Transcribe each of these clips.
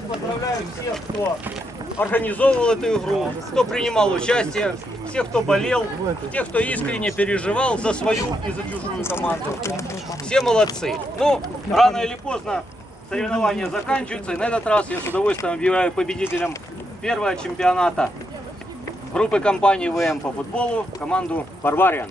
раз поздравляю всех, кто организовывал эту игру, кто принимал участие, всех, кто болел, тех, кто искренне переживал за свою и за чужую команду. Все молодцы. Ну, рано или поздно соревнования заканчиваются, и на этот раз я с удовольствием объявляю победителем первого чемпионата группы компании ВМ по футболу команду Барбариан.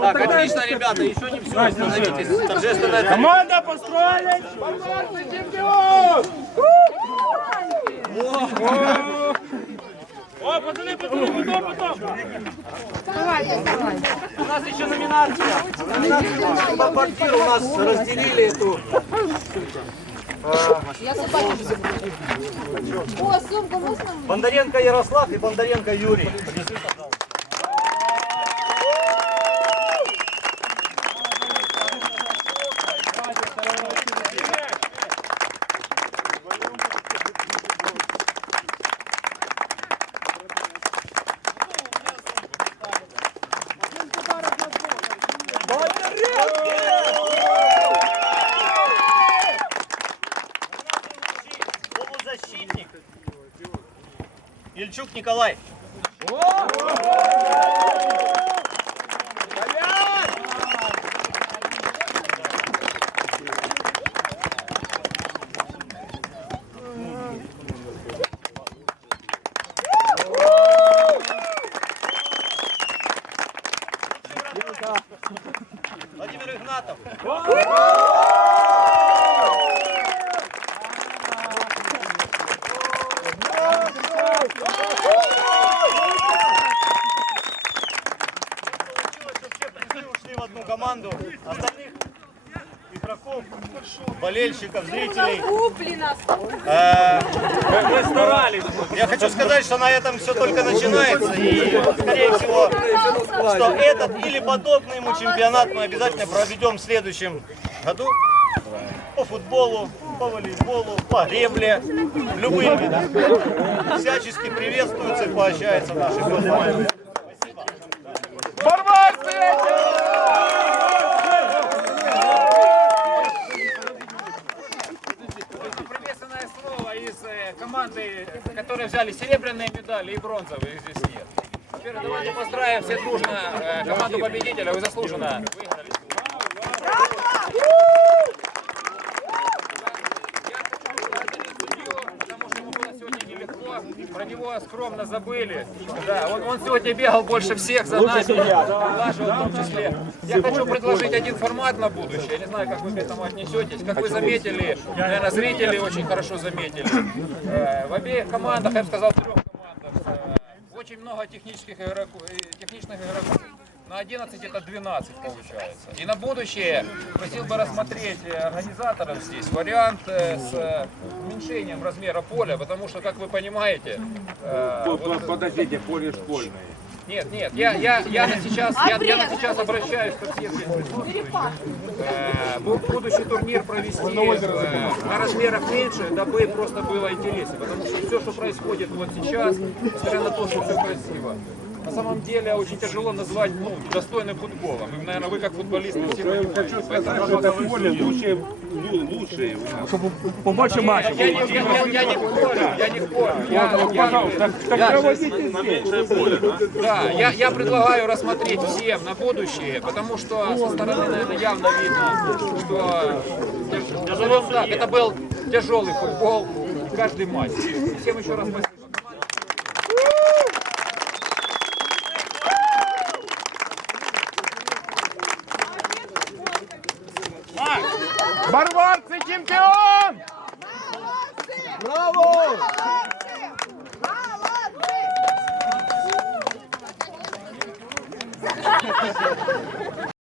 Так, отлично, ребята, еще не все. Остановитесь. Торжественная Команда построилась! О, пацаны, пацаны, потом, потом! У нас еще номинация. Номинация по квартиру у нас разделили эту. Я собаку О, сумку можно? Бондаренко Ярослав и Бондаренко Юрий. Ильчук Николай. Владимир Игнатов. Получилось, что все призы ушли в одну команду. Остальных игроков, болельщиков, зрителей. Куплено. Мы старались! Я хочу сказать, что на этом все только начинается. И, скорее всего, что этот или подобный ему чемпионат мы обязательно проведем в следующем году. По футболу, по волейболу, по гребле, любые виды. Всячески приветствуются и поощряются наши команды. Приветственное команды, которые взяли серебряные медали и бронзовые, их здесь нет. Во-первых, давайте поздравим все дружно э, команду победителя, вы заслуженно выиграли. Я хочу поблагодарить судью, потому что ему было сегодня нелегко. Про него скромно забыли. Да, он, он сегодня бегал больше всех за нами, улаживал в том числе. Я хочу предложить один формат на будущее. Я не знаю, как вы к этому отнесетесь. Как вы заметили, наверное, зрители очень хорошо заметили. Э, В обеих командах, я бы сказал, в трех командах, э, очень много технических игроков, э, техничных игроков. На 11 это 12 получается. И на будущее просил бы рассмотреть э, организаторов здесь вариант э, с э, уменьшением размера поля, потому что, как вы понимаете, вот, Подождите, поле школьное. нет, нет, я, я, я на сейчас, я, я на сейчас обращаюсь ко всем. Э, бу- будущий турнир провести э, на размерах меньше, дабы просто было интереснее. Потому что все, что происходит вот сейчас, несмотря на то, что все красиво, на самом деле очень тяжело назвать ну, достойным футболом. И, наверное, вы как футболисты все понимаете. Поэтому Это поле лучшее, лучшее у нас. Побольше матчей. я, не, я, я, я не спорю, я не спорю. Я, я, Так, так проводите здесь. Да, я, я предлагаю рассмотреть всем на будущее, потому что со стороны, наверное, явно видно, что назовем так, это был тяжелый футбол, каждый матч. Всем еще раз спасибо. Барварці чемпіон! Браво! Молодці! Молодці!